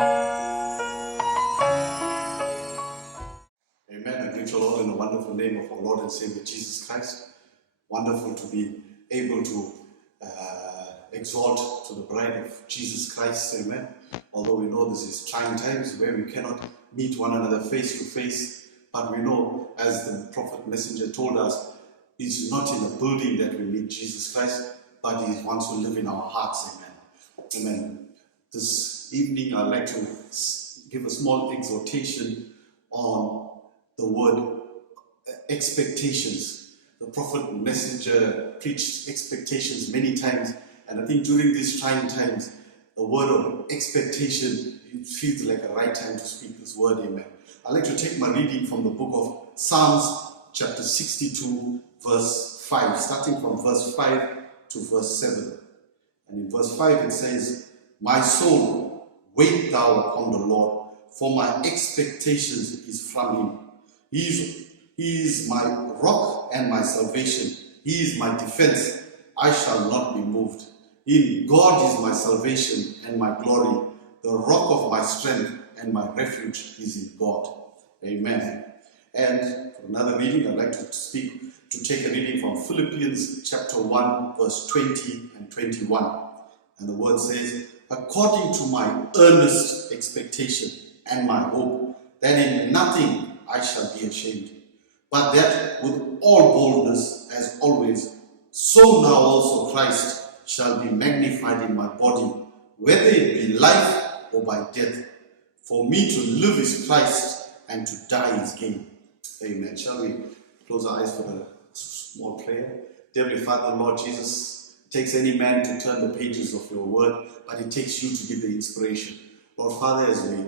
Amen. I greet you all in the wonderful name of our Lord and Savior Jesus Christ. Wonderful to be able to exalt to the bride of Jesus Christ. Amen. Although we know this is trying times where we cannot meet one another face to face, but we know, as the prophet messenger told us, it's not in a building that we meet Jesus Christ, but He wants to live in our hearts. Amen. Amen. This evening I'd like to give a small exhortation on the word expectations. The prophet messenger preached expectations many times, and I think during these trying times, the word of expectation, it feels like a right time to speak this word. Amen. I'd like to take my reading from the book of Psalms chapter 62 verse 5, starting from verse 5 to verse 7. And in verse 5 it says, "My soul, wait thou upon the Lord, for my expectations is from Him. He is my rock and my salvation. He is my defense. I shall not be moved. In God is my salvation and my glory. The rock of my strength and my refuge is in God." Amen. And for another reading, I'd like to take a reading from Philippians chapter 1, verse 20 and 21. And the word says, "According to my earnest expectation and my hope, that in nothing I shall be ashamed, but that with all boldness, as always, so now also Christ shall be magnified in my body, whether it be life or by death. For me to live is Christ, and to die is gain." Amen. Shall we close our eyes for a small prayer? Heavenly Father, Lord Jesus, it takes any man to turn the pages of your word, but it takes you to give the inspiration. Lord Father, as we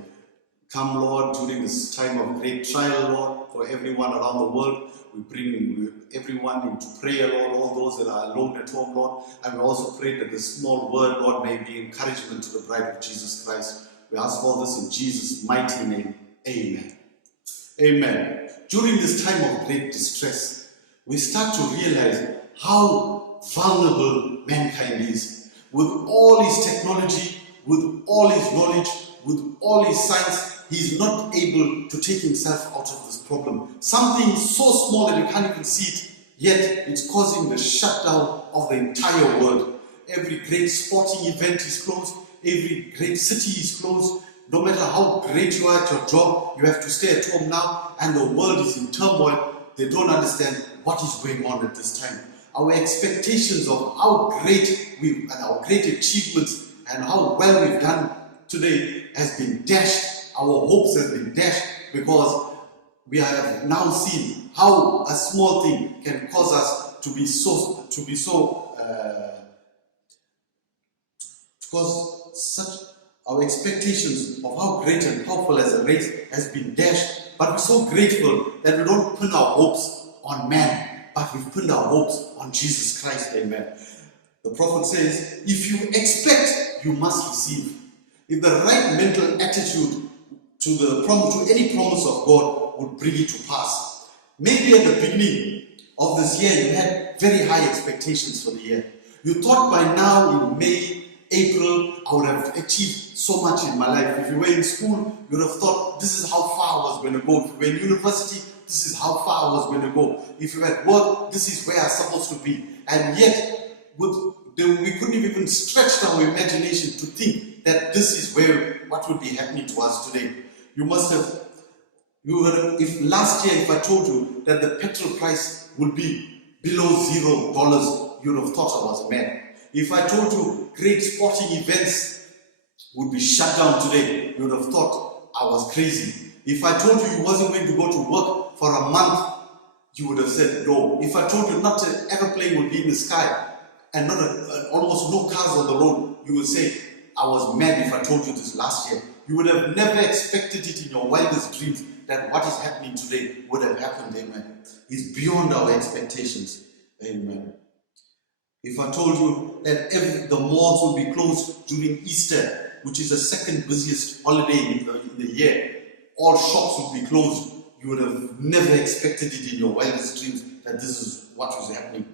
come, Lord, during this time of great trial, Lord, for everyone around the world, we bring everyone into prayer, Lord, all those that are alone at home, Lord, and we also pray that this small word, Lord, may be encouragement to the bride of Jesus Christ. We ask all this in Jesus' mighty name. Amen. Amen. During this time of great distress, we start to realize how vulnerable mankind is. With all his technology, with all his knowledge, with all his science, he's not able to take himself out of this problem. Something so small that you can't even see it, yet it's causing the shutdown of the entire world. Every great sporting event is closed, every great city is closed. No matter how great you are at your job, you have to stay at home now, and the world is in turmoil. They don't understand what is going on at this time. Our expectations of how great and our great achievements and how well we've done today has been dashed. Our hopes have been dashed because we have now seen how a small thing can cause us to be so our expectations of how great and powerful as a race has been dashed, but we're so grateful that we don't put our hopes on man, but we've put our hopes on Jesus Christ. Amen. The prophet says, if you expect, you must receive. If the right mental attitude to any promise of God would bring it to pass. Maybe at the beginning of this year, you had very high expectations for the year. You thought by now in May, April, I would have achieved so much in my life. If you were in school, you would have thought, this is how far I was going to go. If you were in university, this is how far I was going to go. If you were at work, this is where I was supposed to be. And yet, we couldn't even stretch our imagination to think that this is what would be happening to us today. If last year, if I told you that the petrol price would be below $0, you would have thought I was mad. If I told you great sporting events would be shut down today, you would have thought I was crazy. If I told you wasn't going to go to work for a month, you would have said no. If I told you not an aeroplane would be in the sky and almost no cars on the road, you would say I was mad if I told you this last year. You would have never expected it in your wildest dreams that what is happening today would have happened. Amen. It's beyond our expectations. Amen. If I told you that the malls would be closed during Easter, which is the second busiest holiday in the year, all shops would be closed, you would have never expected it in your wildest dreams that this is what was happening.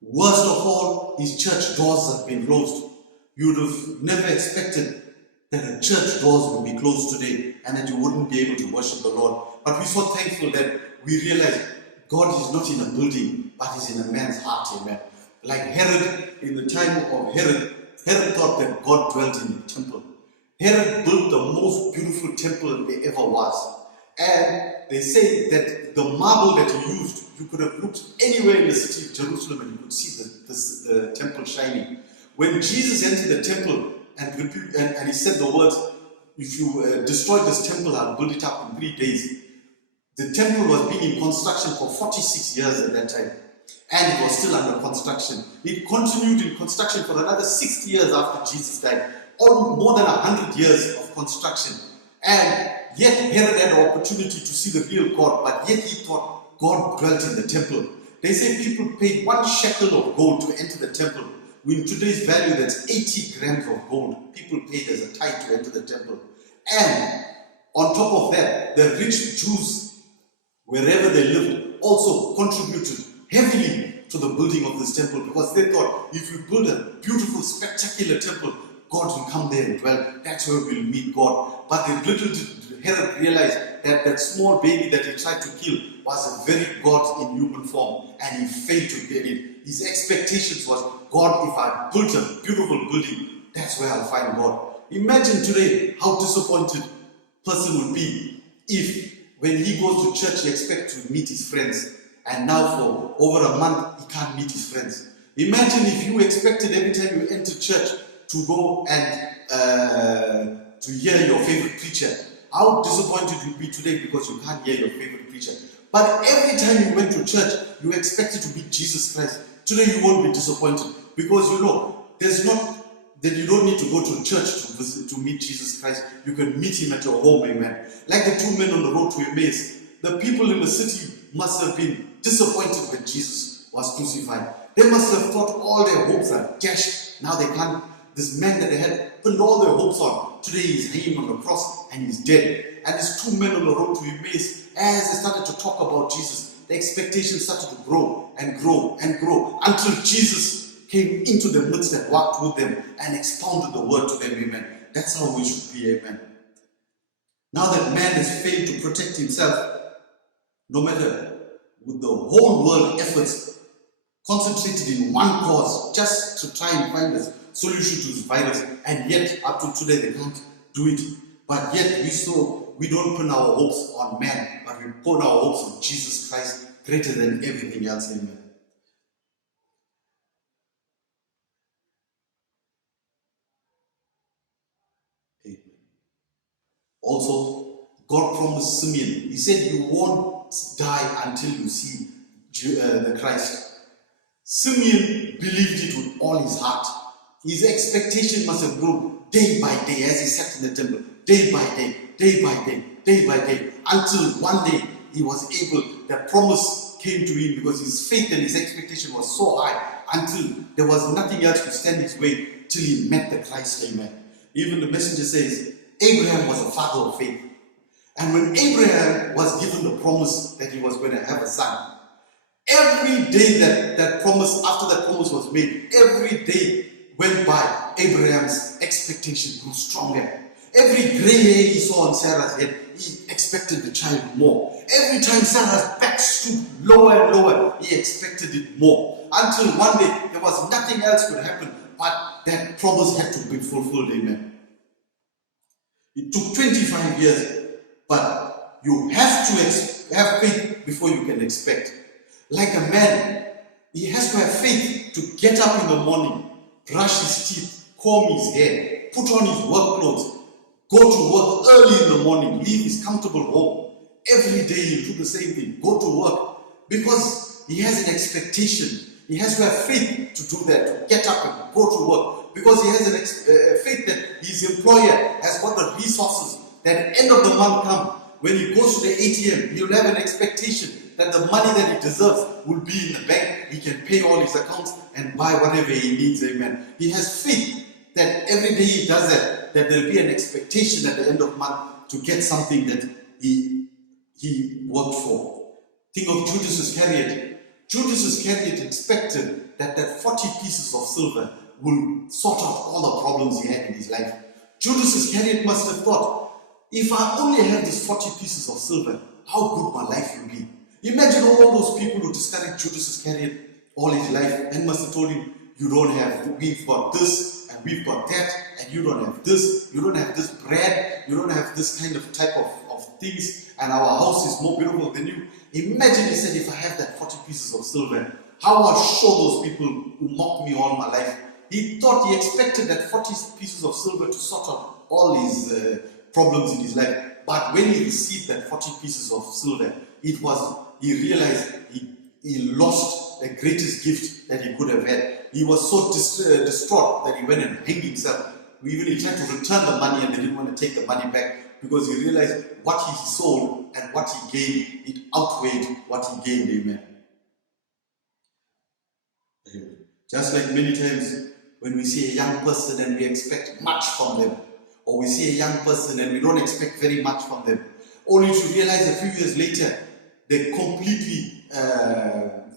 Worst of all, his church doors have been closed. You would have never expected that the church doors would be closed today and that you wouldn't be able to worship the Lord. But we're so thankful that we realize God is not in a building, but He's in a man's heart, amen. Like Herod, in the time of Herod, Herod thought that God dwelt in the temple. Herod built the most beautiful temple there ever was. And they say that the marble that he used, you could have looked anywhere in the city of Jerusalem and you could see the temple shining. When Jesus entered the temple and he said the words, if you destroy this temple, I'll build it up in 3 days. The temple was being in construction for 46 years at that time. And it was still under construction. It continued in construction for another 60 years after Jesus died. Or more than 100 years of construction. And yet Herod had the opportunity to see the real God, but yet he thought God dwelt in the temple. They say people paid 1 shekel of gold to enter the temple. In today's value, that's 80 grams of gold. People paid as a tithe to enter the temple. And on top of that, the rich Jews, wherever they lived, also contributed heavily to the building of this temple, because they thought if you build a beautiful, spectacular temple, God will come there and dwell. That's where we'll meet God. But little did Herod realize that that small baby that he tried to kill was a very God in human form, and he failed to get it. His expectations was, God, if I built a beautiful building, that's where I'll find God. Imagine today how disappointed a person would be if when he goes to church he expects to meet his friends, and now for over a month he can't meet his friends. Imagine if you expected every time you enter church to go and to hear your favorite preacher. How disappointed you'd be today because you can't hear your favorite preacher. But every time you went to church, you expected to meet Jesus Christ. Today you won't be disappointed because you know there's not that you don't need to go to church to meet Jesus Christ. You can meet Him at your home, amen. Like the 2 men on the road to Emmaus, the people in the city must have been disappointed when Jesus was crucified. They must have thought all their hopes are dashed. Now they can't. This man that they had put all their hopes on, today he's hanging on the cross and he's dead. And these 2 men on the road to Emmaus, as they started to talk about Jesus, the expectations started to grow and grow and grow until Jesus came into the midst and walked with them and expounded the word to them, amen. That's how we should be, amen. Now that man has failed to protect himself, no matter with the whole world efforts concentrated in one cause, just to try and find a solution to this virus, and yet up to today they can't do it. But yet we don't put our hopes on man, but we put our hopes on Jesus Christ, greater than everything else, amen. Amen. Also, God promised Simeon, He said, you won't die until you see the Christ. Simeon believed it with all his heart. His expectation must have grown day by day as he sat in the temple, day by day, day by day, day by day, until one day he was able, the promise came to him because his faith and his expectation was so high until there was nothing else to stand his way till he met the Christ, amen. Even the messenger says, Abraham was a father of faith. And when Abraham was given the promise that he was going to have a son, every day that promise, after that promise was made, every day went by, Abraham's expectation grew stronger. Every grey hair he saw on Sarah's head, he expected the child more. Every time Sarah's back stooped lower and lower, he expected it more. Until one day, there was nothing else could happen, but that promise had to be fulfilled, amen. It took 25 years, but you have to have faith before you can expect. Like a man, he has to have faith to get up in the morning, brush his teeth, comb his hair, put on his work clothes, go to work early in the morning, leave his comfortable home. Every day he do the same thing, go to work, because he has an expectation. He has to have faith to do that, to get up and go to work, because he has an faith that his employer has got the resources that at the end of the month come. When he goes to the ATM, he'll have an expectation that the money that he deserves will be in the bank. He can pay all his accounts and buy whatever he needs, amen. He has faith that every day he does that there'll be an expectation at the end of the month to get something that he worked for. Think of Judas Iscariot. Judas Iscariot expected that 40 pieces of silver will sort out all the problems he had in his life. Judas Iscariot must have thought, if I only have these 40 pieces of silver, how good my life will be. Imagine all those people who discouraged Judas Iscariot all his life and must have told him, you don't have, we've got this and we've got that, and you don't have this, you don't have this bread, you don't have this kind of type of things, and our house is more beautiful than you. Imagine he said, if I have that 40 pieces of silver, how I'll show those people who mock me all my life. He thought, he expected that 40 pieces of silver to sort out all his problems in his life. But when he received that 40 pieces of silver, he realized he lost the greatest gift that he could have had. He was so distraught that he went and hanged himself. Even he tried to return the money and they didn't want to take the money back because he realized what he sold and what he gained, it outweighed what he gained. Amen. Just like many times when we see a young person and we expect much from them, or we see a young person and we don't expect very much from them, only to realize a few years later they completely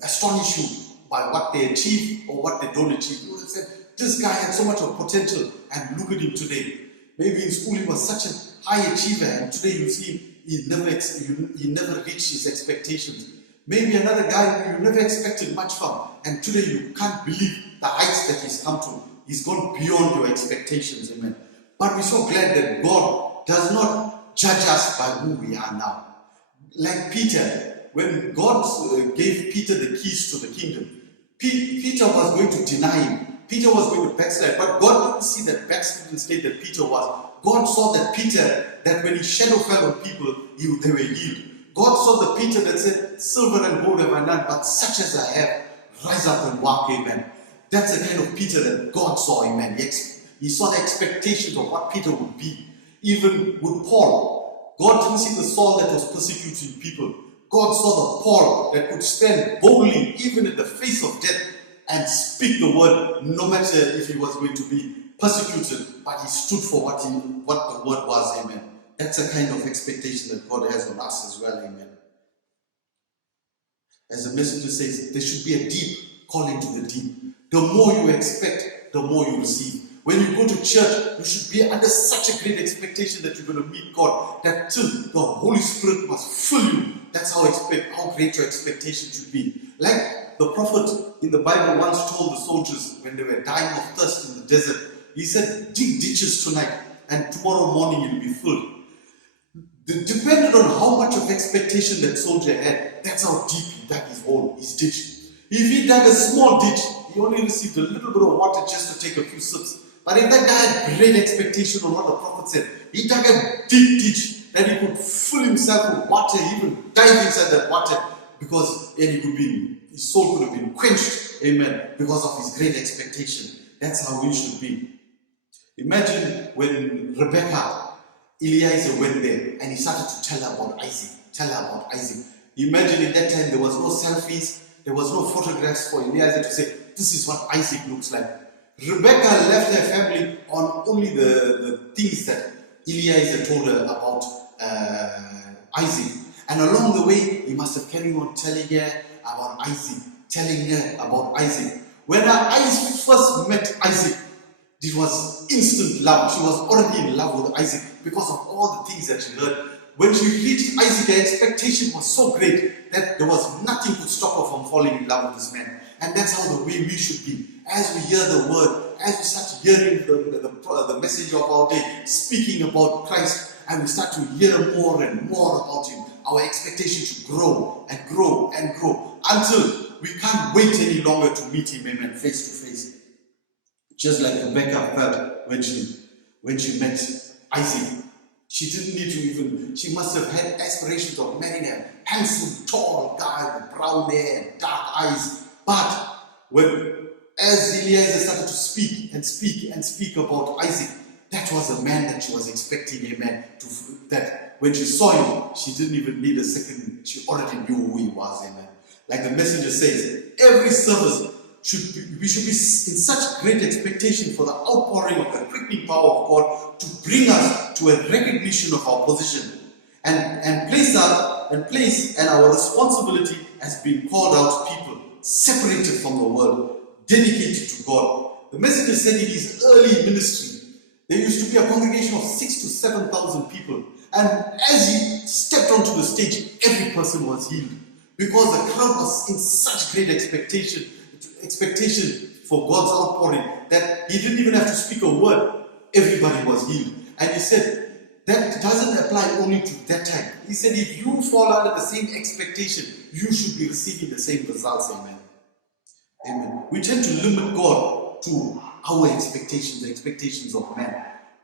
astonish you by what they achieve or what they don't achieve. You would have said, this guy had so much of potential and look at him today. Maybe in school he was such a high achiever and today you see him, he never reached his expectations. Maybe another guy who you never expected much from and today you can't believe the heights that he's come to. He's gone beyond your expectations. Amen. But we're so glad that God does not judge us by who we are now. Like Peter, when God gave Peter the keys to the kingdom, Peter was going to deny him. Peter was going to backslide, but God didn't see that backsliding state that Peter was. God saw that Peter, that when his shadow fell on people, they were healed. God saw the Peter that said, silver and gold have I none, but such as I have, rise up and walk, amen. That's the kind of Peter that God saw, amen. He saw the expectations of what Peter would be. Even with Paul, God didn't see the Saul that was persecuting people. God saw the Paul that could stand boldly, even in the face of death, and speak the word, no matter if he was going to be persecuted, but he stood for what the word was, amen. That's a kind of expectation that God has on us as well, amen. As the messenger says, there should be a deep calling to the deep. The more you expect, the more you receive. When you go to church, you should be under such a great expectation that you're going to meet God, that till the Holy Spirit must fill you. That's how great your expectation should be. Like the prophet in the Bible once told the soldiers when they were dying of thirst in the desert, he said, dig ditches tonight and tomorrow morning you'll be filled. Depended on how much of expectation that soldier had, that's how deep he dug his hole, his ditch. If he dug a small ditch, he only received a little bit of water just to take a few sips. But if that guy had great expectation on what the prophet said, he dug a deep ditch that he could fill himself with water, even dive inside that water, because then his soul could have been quenched, amen, because of his great expectation. That's how we should be. Imagine when Eliezer went there and he started to tell her about Isaac. Imagine at that time there was no selfies, there was no photographs for Eliezer to say, this is what Isaac looks like. Rebecca left her family on only the things that Eliezer told her about Isaac. And along the way, he must have carried on telling her about Isaac. When her eyes first met Isaac, it was instant love. She was already in love with Isaac because of all the things that she heard. When she reached Isaac, her expectation was so great that there was nothing could stop her from falling in love with this man. And that's how the way we should be. As we hear the word, as we start hearing the message of our day, speaking about Christ, and we start to hear more and more about Him, our expectation should grow and grow and grow until we can't wait any longer to meet Him, amen, face to face. Just like Rebecca felt when she met Isaac. She didn't need to she must have had aspirations of marrying a handsome, tall guy with brown hair and dark eyes. But as Eliezer started to speak and speak and speak about Isaac, that was the man that she was expecting, amen. That when she saw him, she didn't even need a second, she already knew who he was, amen. Like the messenger says, every service we should be in such great expectation for the outpouring of the quickening power of God to bring us to a recognition of our position and our responsibility as being called out people, separated from the world, dedicated to God. The messenger said in his early ministry, There used to be a congregation of 6,000 to 7,000 people. And as he stepped onto the stage, every person was healed. Because the crowd was in such great expectation for God's outpouring, that he didn't even have to speak a word. Everybody was healed. And he said, that doesn't apply only to that time. He said, if you fall under the same expectation, you should be receiving the same results. Amen. Amen. We tend to limit God to our expectations, the expectations of man.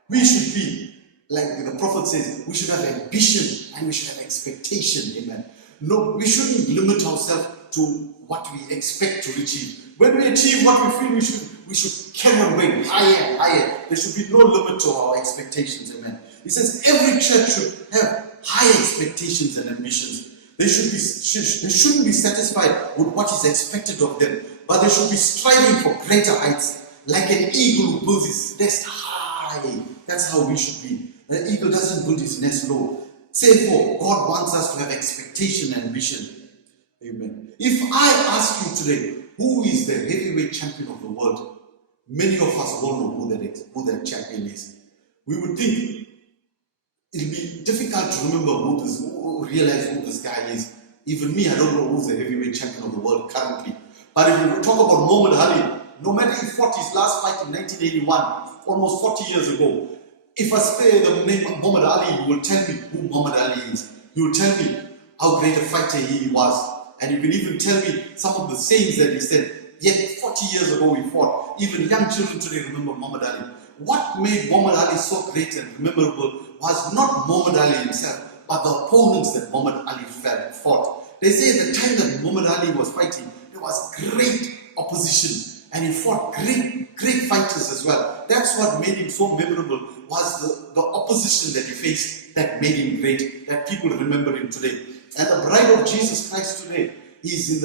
We should be, like the prophet says, we should have ambition and we should have expectation. Amen. No, we shouldn't limit ourselves to what we expect to achieve. When we achieve what we feel we should carry on going higher and higher. There should be no limit to our expectations. Amen. He says every church should have high expectations and ambitions. They shouldn't be satisfied with what is expected of them, but they should be striving for greater heights, like an eagle who builds its nest high. That's how we should be. The eagle doesn't build its nest low. Therefore, God wants us to have expectation and vision. Amen. If I ask you today, who is the heavyweight champion of the world? Many of us won't know who that champion is. We would think it'll be difficult to remember realize who this guy is. Even me, I don't know who's the heavyweight champion of the world currently. But if we talk about Muhammad Ali, no matter he fought his last fight in 1981, almost 40 years ago, if I say the name Muhammad Ali, you will tell me who Muhammad Ali is. You will tell me how great a fighter he was. And you can even tell me some of the sayings that he said. Yet 40 years ago he fought. Even young children today remember Muhammad Ali. What made Muhammad Ali so great and memorable was not Muhammad Ali himself, but the opponents that Muhammad Ali fought. They say at the time that Muhammad Ali was fighting, there was great opposition. And he fought great fighters as well. That's what made him so memorable, was the opposition that he faced that made him great, that people remember him today. And the bride of Jesus Christ today is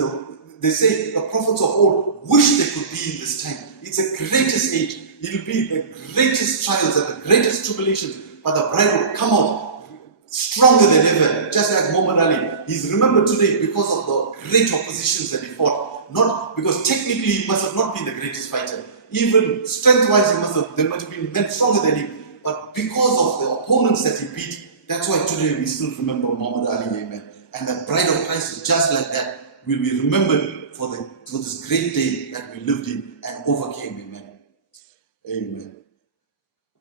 they say the prophets of old wish they could be in this time. It's the greatest age. It'll be the greatest trials and the greatest tribulations, but the bride will come out stronger than ever, just like Muhammad Ali. He's remembered today because of the great oppositions that he fought. Not because technically he must have not been the greatest fighter. Even strength-wise, there might have been men stronger than him. But because of the opponents that he beat, that's why today we still remember Muhammad Ali. Amen. And the bride of Christ is just like that. Will be remembered for this great day that we lived in and overcame. Amen. Amen.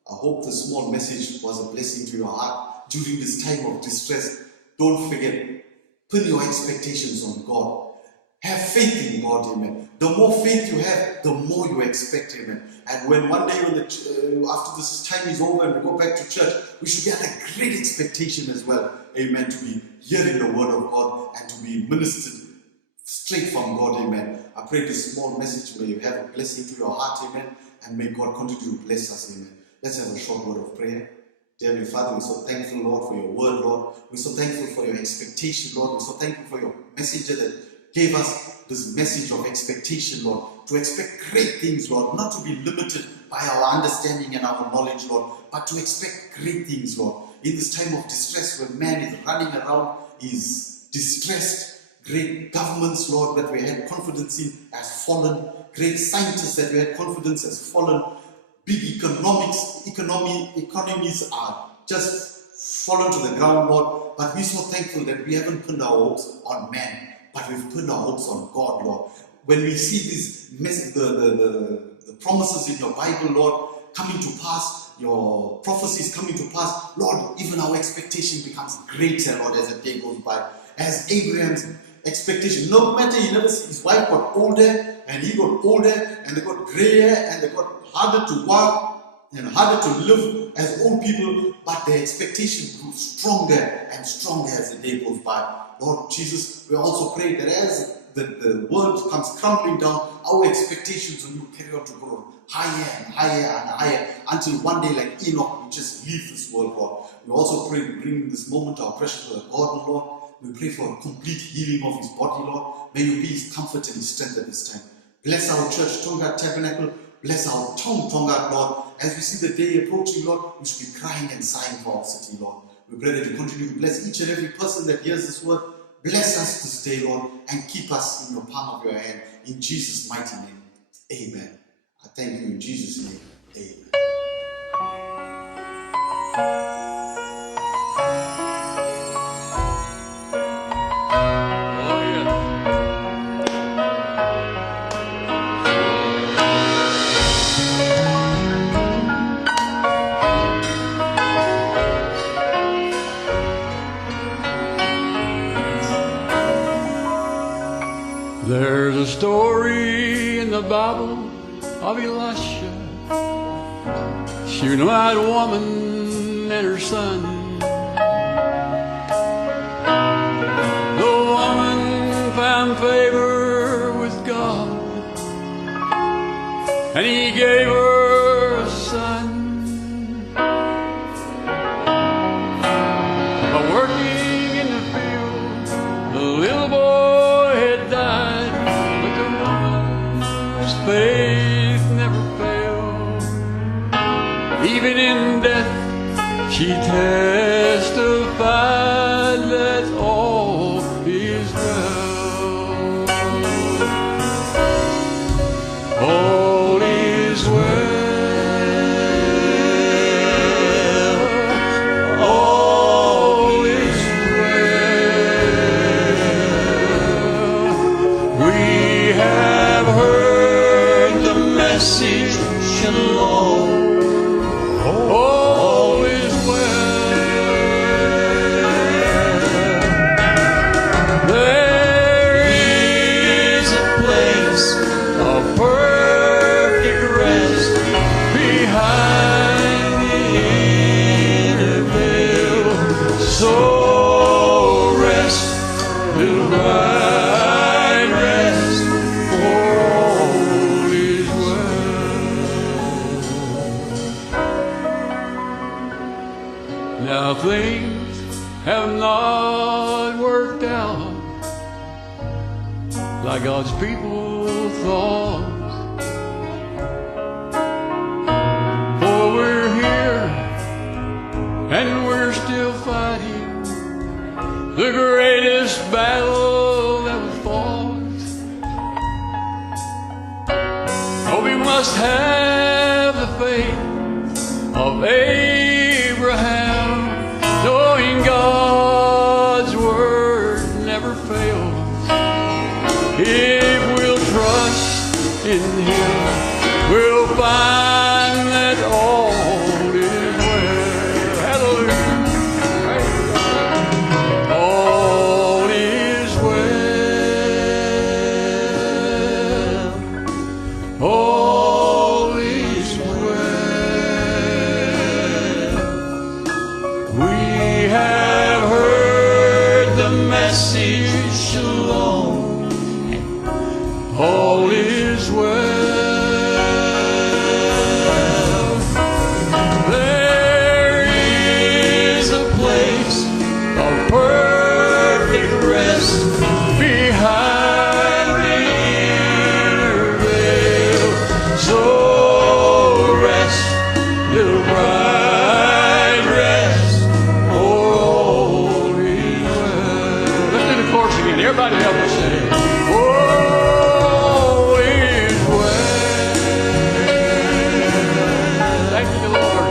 I hope the small message was a blessing to your heart during this time of distress. Don't forget, put your expectations on God. Have faith in God, amen. The more faith you have, the more you expect, amen. And when one day, after this time is over and we go back to church, we should have a great expectation as well, amen, to be hearing the word of God and to be ministered straight from God, amen. I pray this small message may have a blessing to your heart, amen, and may God continue to bless us, amen. Let's have a short word of prayer. Dear Heavenly Father, we're so thankful, Lord, for your word, Lord. We're so thankful for your expectation, Lord. We're so thankful for your messenger that gave us this message of expectation, Lord, to expect great things, Lord, not to be limited by our understanding and our knowledge, Lord, but to expect great things, Lord. In this time of distress where man is running around, is distressed, great governments, Lord, that we had confidence in has fallen, great scientists that we had confidence has fallen, big economies are just fallen to the ground, Lord, but we're so thankful that we haven't put our hopes on man, but we've put our hopes on God, Lord. When we see these the promises in your Bible, Lord, coming to pass, your prophecies coming to pass, Lord, even our expectation becomes greater, Lord, as the day goes by. As Abraham's expectation, no matter his wife got older, and he got older, and they got grayer, and they got harder to work, and harder to live as old people, but their expectation grew stronger and stronger as the day goes by. Lord Jesus, we also pray that as the world comes crumbling down, our expectations on you carry on to grow higher and higher and higher until one day, like Enoch, we just leave this world, Lord. We also pray, bring this moment our precious Brother Gordon, Lord. We pray for a complete healing of his body, Lord. May you be his comfort and his strength at this time. Bless our church, Tonga Tabernacle. Bless our Tonga, Lord. As we see the day approaching, Lord, we should be crying and sighing for our city, Lord. We pray that you continue to bless each and every person that hears this word. Bless us this day, Lord, and keep us in the palm of your hand. In Jesus' mighty name, amen. I thank you in Jesus' name, amen. Bible of Elisha, Shunammite woman and her son. The woman found favor with God, and He gave her a son. But working in the field, the little boy had died, but the woman's faith never failed. Even in death, she testified that all is well. All is well. All is well. We have heard the message, Shalom. All is well. There is a place of perfect rest behind the inner veil. So rest, little bride, rest, for all is well. Now things have not worked out like God's people thought. For we're here and we're still fighting the greatest battle that was fought. Oh, we must have the faith of Abraham, knowing God's word never fails. If we'll trust in Him, we'll find that all is well. Hallelujah. All is well. All is well. We have heard the message, Shalom. All is well. There is a place of perfect rest behind the inner veil. So rest, little bride, rest, for all is well. Let's do the chorus again. Everybody help us sing. All is well. Thank you, Lord.